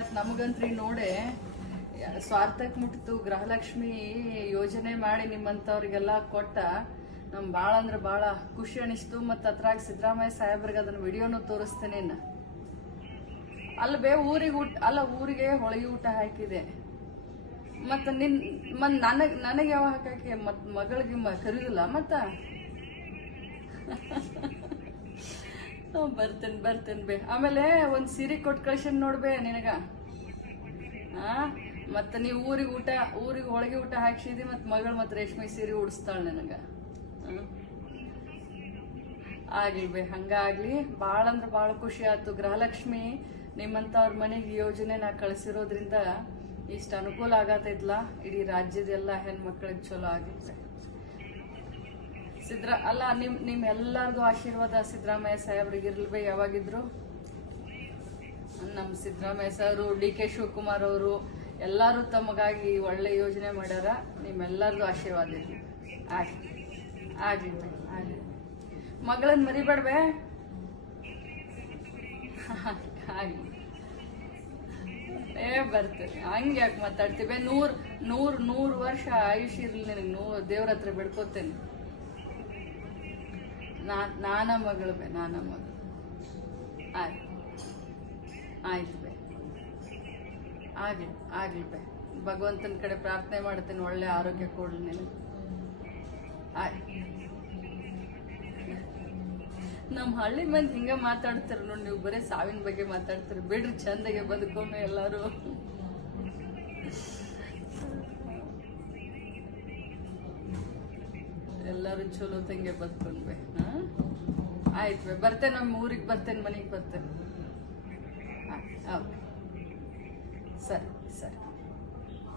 ನಮಗಂತ್ರಿ ನೋಡೆ ಸ್ವಾರ್ಥಕ್ಕೆ ಮುಟ್ಟಿತು ಗೃಹಲಕ್ಷ್ಮಿ ಯೋಜನೆ ಮಾಡಿ ನಿಮ್ಮಂತವ್ರಿಗೆಲ್ಲ ಕೊಟ್ಟ ನಮ್ ಬಾಳ ಅಂದ್ರೆ ಬಾಳ ಖುಷಿ ಅನಿಸ್ತು. ಮತ್ತ ಅದ್ರಾಗ ಸಿದ್ದರಾಮಯ್ಯ ಸಾಹೇಬ್ರಿಗೆ ಅದನ್ನ ವಿಡಿಯೋನು ತೋರಿಸ್ತೇನೆ. ಅಲ್ಲ ಊರಿಗೆ ಹೊಳಗಿ ಊಟ ಹಾಕಿದೆ. ಮತ್ತ ನನಗೆ ಯಾವ ಹಾಕಿ ಮತ್ ಮಗಳಿಗೆ ಕರೀದಿಲ್ಲ. ಮತ್ತ ಬರ್ತೇನೆ ಬೇ. ಆಮೇಲೆ ಒಂದ್ ಸೀರೆ ಕೊಟ್ಟು ಕಳ್ಸನ್ ನೋಡ್ಬೇ ನಿನಗ. ಮತ್ತ ನೀವ್ ಊರಿಗೆ ಹೋಳಿಗೆ ಊಟ ಹಾಕ್ಸಿದಿ. ಮತ್ ಮಗಳು ಮತ್ ರೇಷ್ಮೆ ಸೀರೆ ಉಡಿಸ್ತಾಳ ನನಗ. ಆಗ್ಲಿ ಬೇ, ಹಂಗಾಗ್ಲಿ. ಬಾಳ ಅಂದ್ರ ಬಾಳ ಖುಷಿ ಆಯ್ತು. ಗೃಹಲಕ್ಷ್ಮಿ ನಿಮ್ಮಂತವ್ರ ಮನೆಗೆ ಯೋಜನೆ ನಾ ಕಳಿಸಿರೋದ್ರಿಂದ ಇಷ್ಟ ಅನುಕೂಲ ಆಗತೈತ್ಲ. ಇಡೀ ರಾಜ್ಯದೆಲ್ಲ ಹೆಣ್ಮಕ್ಳಿಗೆ ಚಲೋ ಆಗಿತ್ತು. ನಿಮ್ ಎಲ್ಲಾರ್ದು ಆಶೀರ್ವಾದ ಸಿದ್ದರಾಮಯ್ಯ ಸಾಹೇಬ್ರಿಗೆ ಇರ್ಲ್ಬೇ ಯಾವಾಗಿದ್ರು. ನಮ್ ಸಿದ್ದರಾಮಯ್ಯ ಸಾಹೇಬ್ರು, DK ಶಿವಕುಮಾರ್ ಅವರು ಎಲ್ಲಾರು ತಮಗಾಗಿ ಒಳ್ಳೆ ಯೋಜನೆ ಮಾಡ್ಯಾರ. ನಿಮ್ಮೆಲ್ಲರದು ಆಶೀರ್ವಾದ ಇರ್ಲಿ. ಆಗ್ಲಿ ಮಗಳನ್ನ ಮರಿಬೇಡ್ಬೇ. ಆಗ್ಲಿ ಬರ್ತೇನೆ. ಹಂಗೆ ಯಾಕೆ ಮಾತಾಡ್ತೀವಿ. ನೂರ್ ವರ್ಷ ಆಯುಷ್ ಇರ್ಲಿ ನಿನಗೆ. ದೇವ್ರ ಹತ್ರ ಬಿಡ್ಕೋತೇನೆ. ನಾನ ಮಗಳು ಬೇ, ನಾನ ಮಗಳು. ಆಯ್ತು ಬೇ, ಆಗ್ಲಿ ಬೇ. ಭಗವಂತನ ಕಡೆ ಪ್ರಾರ್ಥನೆ ಮಾಡ್ತೇನೆ, ಒಳ್ಳೆ ಆರೋಗ್ಯ ಕೊಡ್ಲಿ ನೀನು. ನಮ್ ಹಳ್ಳಿ ಮಂದಿ ಹಿಂಗ ಮಾತಾಡ್ತಾರ ನೋಡಿ. ನೀವು ಬರೀ ಸಾವಿನ ಬಗ್ಗೆ ಮಾತಾಡ್ತೀರಿ. ಬಿಡ್ರಿ, ಚಂದಗೆ ಬದುಕೊಮ್ಮೆ ಎಲ್ಲಾರು. ಎಲ್ಲಾರು ಚಲೋ ತಂಗೆ ಬದುಕೊಂಡ್ಬೆ. ಆಯ್ತು ಬೇ, ಬರ್ತೇನೆ. ನಮ್ಮ ಊರಿಗೆ ಬರ್ತೇನೆ, ಮನೆಗೆ ಬರ್ತೇನೆ. ಸರಿ.